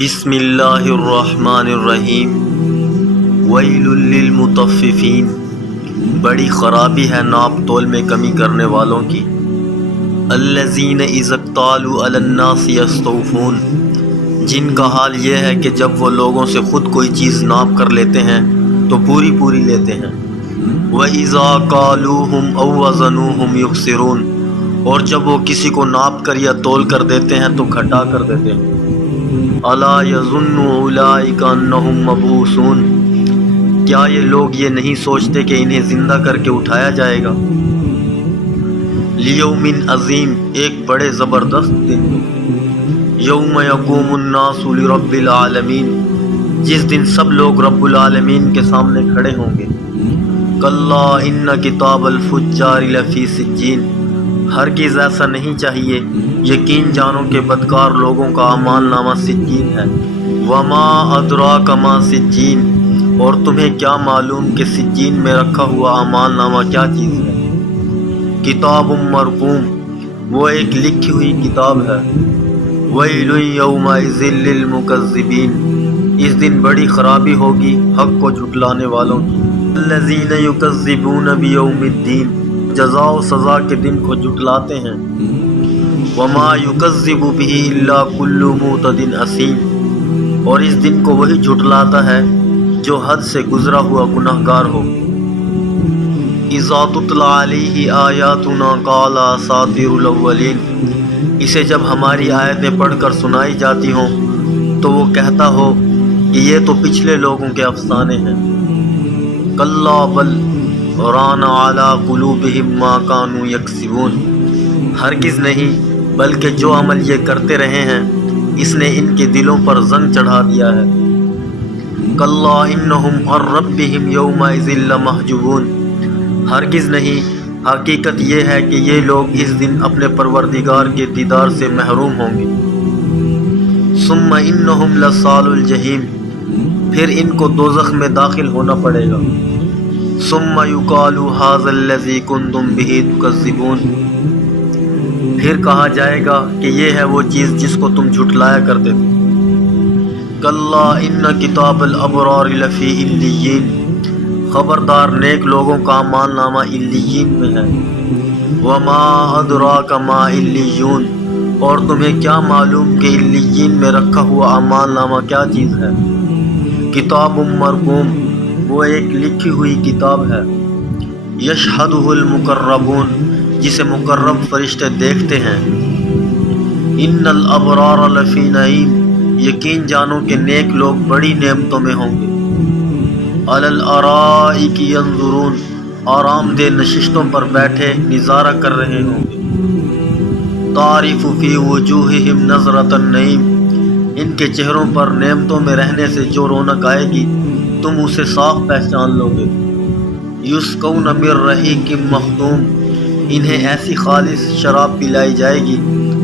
بسم اللہ الرحمن الرحیم۔ ویل للمطففین، بڑی خرابی ہے ناپ تول میں کمی کرنے والوں کی۔ الذین اذا اکتالوا علی الناس یستوفون، جن کا حال یہ ہے کہ جب وہ لوگوں سے خود کوئی چیز ناپ کر لیتے ہیں تو پوری پوری لیتے ہیں۔ وَإِذَا قَالُوهُمْ أَوْ وَزَنُوهُمْ يُخْسِرُونَ، اور جب وہ کسی کو ناپ کر یا تول کر دیتے ہیں تو گھٹا کر دیتے ہیں۔ الا یظن اولئک انہم مبعوثون، کیا یہ لوگ یہ نہیں سوچتے کہ انہیں زندہ کر کے اٹھایا جائے گا؟ لیوم عظیم، ایک بڑے زبردست دن کو۔ یوم یقوم الناس لرب العالمین، جس دن سب لوگ رب العالمین کے سامنے کھڑے ہوں گے۔ کلا ان کتاب الفجار لفی سجین، ہرگز ایسا نہیں چاہیے، یقین جانو کہ بدکار لوگوں کا اعمال نامہ سجین ہے۔ وما ادراک ما سجین، اور تمہیں کیا معلوم کہ سجین میں رکھا ہوا اعمال نامہ کیا چیز ہے۔ کتاب مرقوم، وہ ایک لکھی ہوئی کتاب ہے۔ ویل یومئذ للمکذبین، اس دن بڑی خرابی ہوگی حق کو جھٹلانے والوں کی۔ الذین یکذبون بیوم الدین، جزا و سزا کے دن کو جھٹلاتے ہیں۔ وما یکذب بہ الا کل معتد اثیم، اور اس دن کو وہی جھٹلاتا ہے جو حد سے گزرا ہوا گناہ گار ہو۔ اذا تتلی علیہ آیاتنا قال اساطیر الاولین، اسے جب ہماری آیتیں پڑھ کر سنائی جاتی ہوں تو وہ کہتا ہو کہ یہ تو پچھلے لوگوں کے افسانے ہیں۔ کلا بل ران علی قلوبہم ما کانوا یکسبون، ہرگز نہیں بلکہ جو عمل یہ کرتے رہے ہیں اس نے ان کے دلوں پر زنگ چڑھا دیا ہے۔ کلا انہم عن ربہم یومئذ لمحجوبون، ہرگز نہیں، حقیقت یہ ہے کہ یہ لوگ اس دن اپنے پروردگار کے دیدار سے محروم ہوں گے۔ ثم انہم لصال الجحیم، پھر ان کو دوزخ میں داخل ہونا پڑے گا۔ ثم یقال ھذا الذی کنتم بہ تکذبون، پھر کہا جائے گا کہ یہ ہے وہ چیز جس کو تم جھٹلایا کرتے تھے۔ کلا ان کتاب الابرار لفی علیین، خبردار نیک لوگوں کا اعمال نامہ علیین میں ہے۔ وما ادراک ما علیون، اور تمہیں کیا معلوم کہ علیین میں رکھا ہوا اعمال نامہ کیا چیز ہے۔ کتاب مرقوم، وہ ایک لکھی ہوئی کتاب ہے۔ یشہدہ المقربون، جسے مقرب فرشتے دیکھتے ہیں۔ ان الابرار لفی نعیم، یقین جانو کہ نیک لوگ بڑی نعمتوں میں ہوں گے۔ علی الارائک ینظرون، آرام دہ نشستوں پر بیٹھے نظارہ کر رہے ہوں گے۔ تعرف فی وجوہہم نظرۃ النعیم، ان کے چہروں پر نعمتوں میں رہنے سے جو رونق آئے گی تم اسے صاف پہچان لو گے۔ یسقون من رحیق مختوم، انہیں ایسی خالص شراب پلائی جائے گی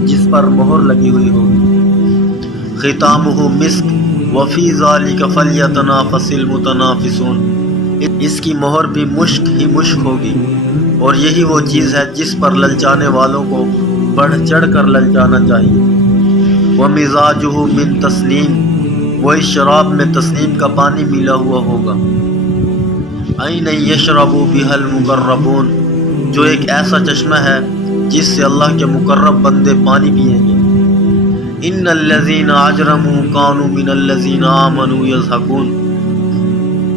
جس پر مہر لگی ہوئی ہوگی۔ ختامہ مسک وفی ذلک فلیتنافس المتنافسون، اس کی مہر بھی مشک ہی مشک ہوگی، اور یہی وہ چیز ہے جس پر للچانے والوں کو بڑھ چڑھ کر للچانا چاہیے۔ ومزاجہ من تسنیم، وہ اس شراب میں تسنیم کا پانی ملا ہوا ہوگا۔ عین یشرب بہا المقربون، جو ایک ایسا چشمہ ہے جس سے اللہ کے مقرب بندے پانی پئیں گے۔ ان الذین اجرموا کانوا من الذین آمنوا یضحکون،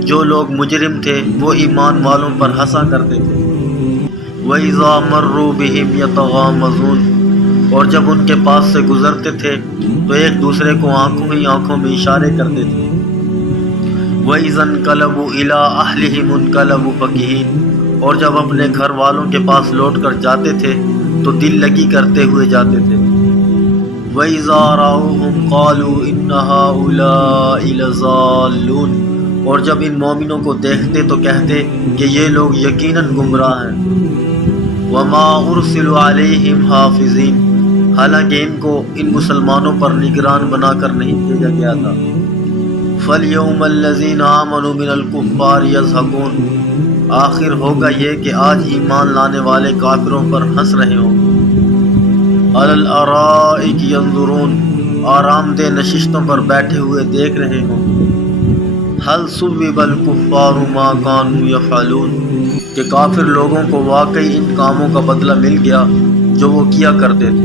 جو لوگ مجرم تھے وہ ایمان والوں پر ہنسا کرتے تھے۔ وَإِذَا مَرُّوا بِهِمْ يَتَغَامَزُونَ، اور جب ان کے پاس سے گزرتے تھے تو ایک دوسرے کو آنکھوں ہی آنکھوں میں اشارے کرتے تھے۔ وَإِذَا انقلبوا إِلَىٰ أَهْلِهِمُ انقلبوا فَكِهِينَ، اور جب اپنے گھر والوں کے پاس لوٹ کر جاتے تھے تو دل لگی کرتے ہوئے جاتے تھے۔ وَإِذَا رَأَوْهُمْ قَالُوا إِنَّ هَٰؤُلَاءِ لَضَالُّونَ، اور جب ان مومنوں کو دیکھتے تو کہتے کہ یہ لوگ یقیناً گمراہ ہیں۔ وَمَا أُرْسِلُوا عَلَيْهِمْ حَافِظِينَ، حالانکہ ان کو ان مسلمانوں پر نگران بنا کر نہیں بھیجا گیا تھا۔ فَالْيَوْمَ الَّذِينَ آمَنُوا مِنَ الْكُفَّارِ يَضْحَكُونَ، آخر ہوگا یہ کہ آج ایمان لانے والے کافروں پر ہنس رہے ہوں۔ عَلَى الْأَرَائِكِ يَنظُرُونَ، آرام دہ نشستوں پر بیٹھے ہوئے دیکھ رہے ہوں۔ حل ثوب الکفار ما کانوا یفعلون کہ کافر لوگوں کو واقعی ان کاموں کا بدلہ مل گیا جو وہ کیا کرتے تھے۔